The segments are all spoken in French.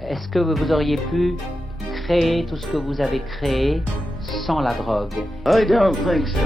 Est-ce que vous auriez pu créer tout ce que vous avez créé sans la drogue? I don't think so.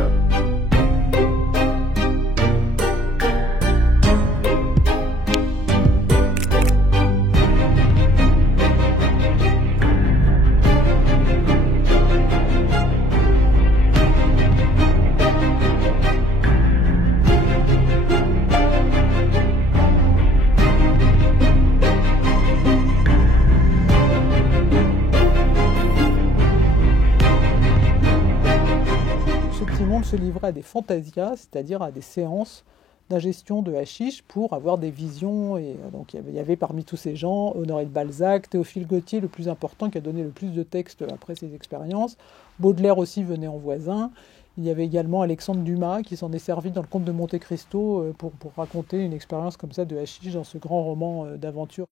Simon se livrait à des fantasias, c'est-à-dire à des séances d'ingestion de hashish pour avoir des visions. Et donc il y avait parmi tous ces gens Honoré de Balzac, Théophile Gautier, le plus important, qui a donné le plus de textes après ses expériences. Baudelaire aussi venait en voisin. Il y avait également Alexandre Dumas qui s'en est servi dans le Comte de Monte Cristo pour raconter une expérience comme ça de hashish dans ce grand roman d'aventure.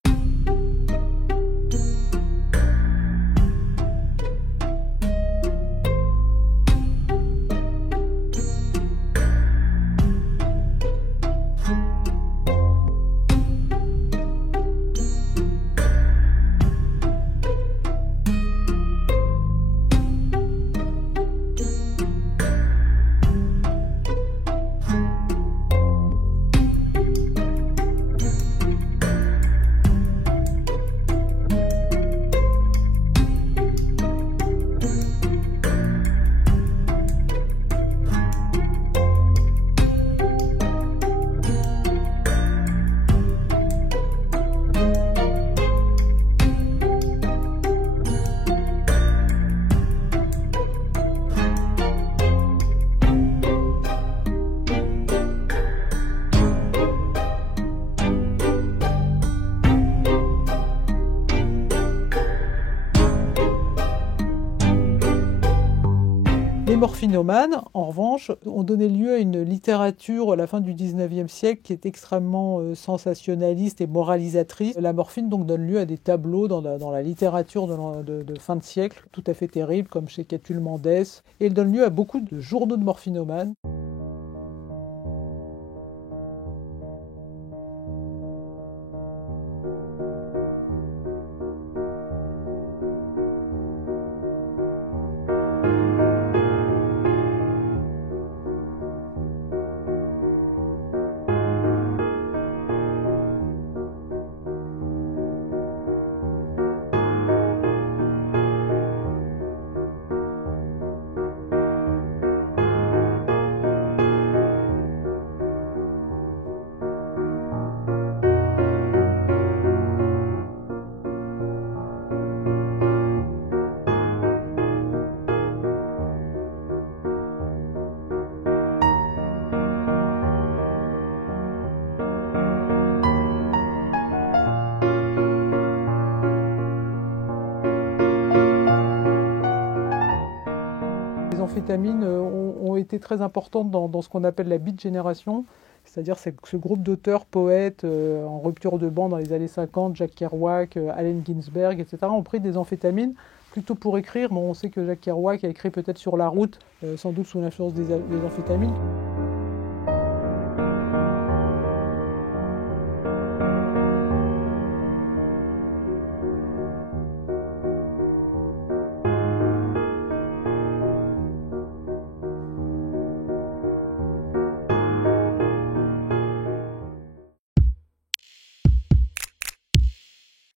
Les morphinomanes, en revanche, ont donné lieu à une littérature à la fin du XIXe siècle qui est extrêmement sensationnaliste et moralisatrice. La morphine donc donne lieu à des tableaux dans la littérature de fin de siècle, tout à fait terribles, comme chez Catulle Mendès. Et elle donne lieu à beaucoup de journaux de morphinomanes. Les amphétamines ont été très importantes dans ce qu'on appelle la Beat Generation, c'est-à-dire ce groupe d'auteurs, poètes en rupture de ban dans les années 50, Jack Kerouac, Allen Ginsberg, etc., ont pris des amphétamines plutôt pour écrire. Bon, on sait que Jack Kerouac a écrit peut-être sur la route, sans doute sous l'influence des amphétamines.